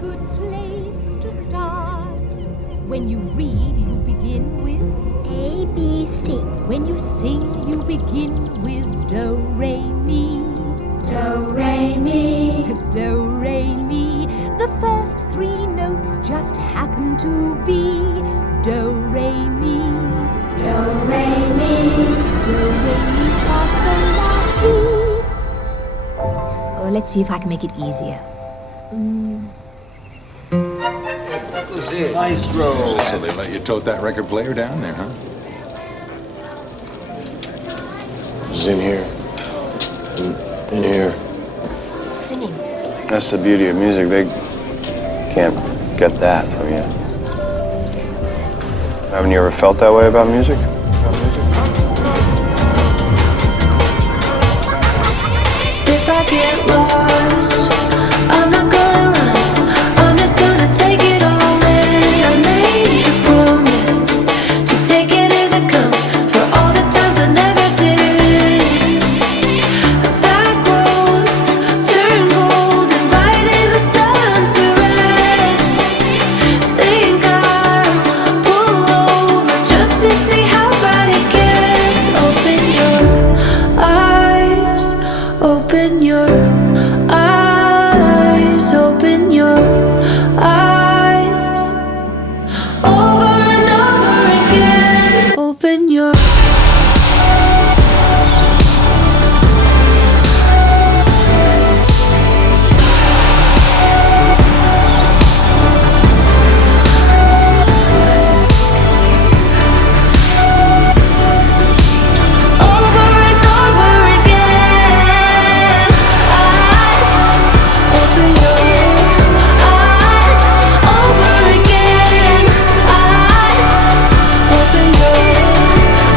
good place to start. When you read, you begin with A, B, C. When you sing, you begin with do, re, mi. Do, re, mi. Do, re, mi. The first three notes just happen to be do, re, mi. Do, re, mi. Do, re, mi, fa, sol, la, ti. Oh, let's see if I can make it easier. Maestro. So they let you tote that record player down there, huh? It's in here. In here. Singing. That's the beauty of music. They can't get that from you. Haven't you ever felt that way about music? If I get lost, I'm not gonna run. I'm just gonna take it all in. I made a promise to take it as it comes. For all the times I never did. Back roads turn gold, inviting the sun to rest. Think I'll pull over just to see how bad it gets. Open your eyes, open your eyes, open your eyes. Over and over again, open your over and over again. Eyes, open your eyes. Over again. Eyes, open your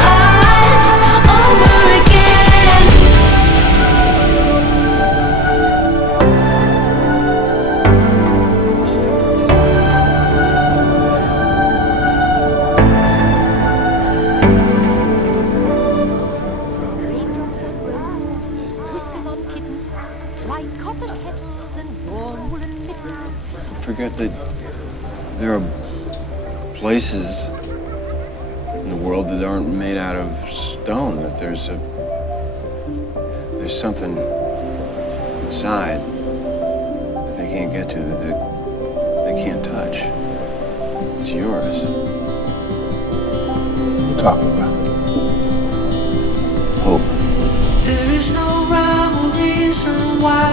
eyes. Over again. Raindrops on roses, whiskers on kittens, white copper kettles and warm woolen mittens. Forget that there are places in the world that aren't made out of stone, that there's something inside that they can't get to, that they can't touch. It's yours. What are you talking about? Hope. There is no rhyme or reason why.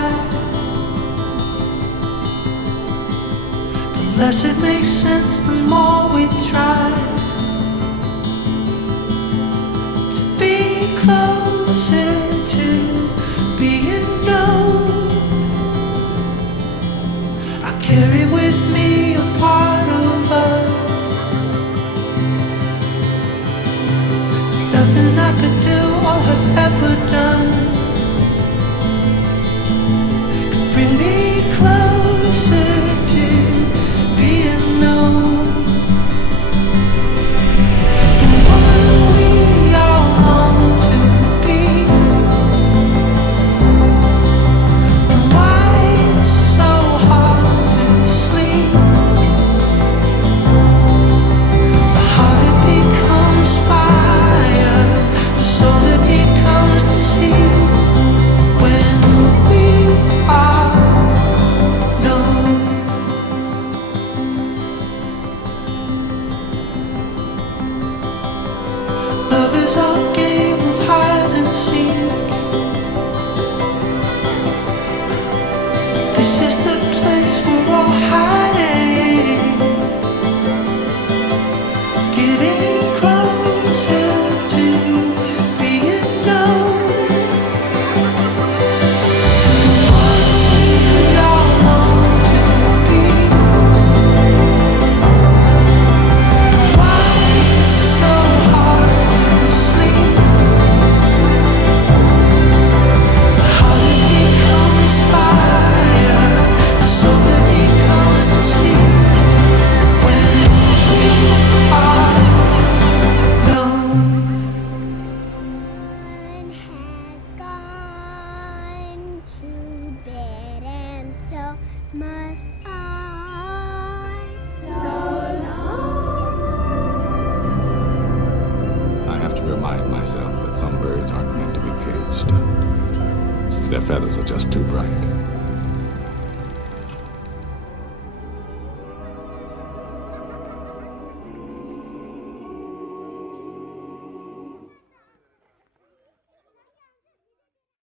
The less it makes sense, the more we try to be closer to being known. I carry with me a part of us. There's nothing I could do or have ever done could bring me closer to being known. The one we all long to be. And why it's so hard to sleep. The heart it becomes fire, the soul it becomes the sea. When we are known. Love is our game of hide and seek. This is the place we're all hiding. Getting closer to being known. The one we all long to be. Why it's so hard to sleep. The heart it becomes fire, the soul it becomes the sea. When we are known. One has gone to bed, and so must I. myself that some birds aren't meant to be caged. Their feathers are just too bright.